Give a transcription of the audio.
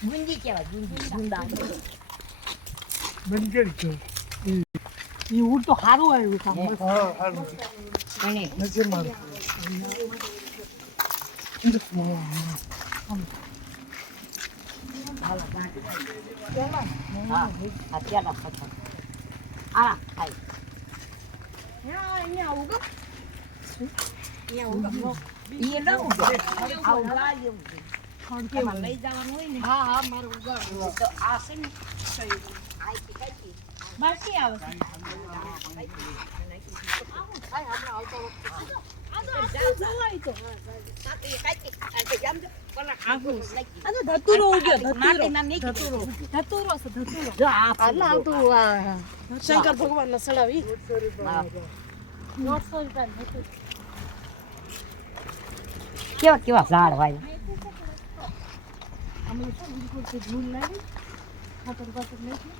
ગુંજી કેવાય ગુંડા બંગર છે ઈ ઉડ તો સારું આવ્યું કામ હા હાલો અને નજર મારો હા અત્યારના સફર આ ખાઈ અહીંયા ઉગો ઈ ન ઉગે આ ઉગાડ્યું કેમાં લઈ જવાનું હોય ને હા હા મારું ઉગાડવું તો આ છે ને આઈ કઈ બાકી આવે ધતુરો ઉગ્યો ધતુરો શંકર ભગવાન ને સડાવી 900 રૂપિયા કેવા કેવા ઝાડ ભાઈ અમે તો બિલકુલ ભૂલ લાગી ખાતર નહીં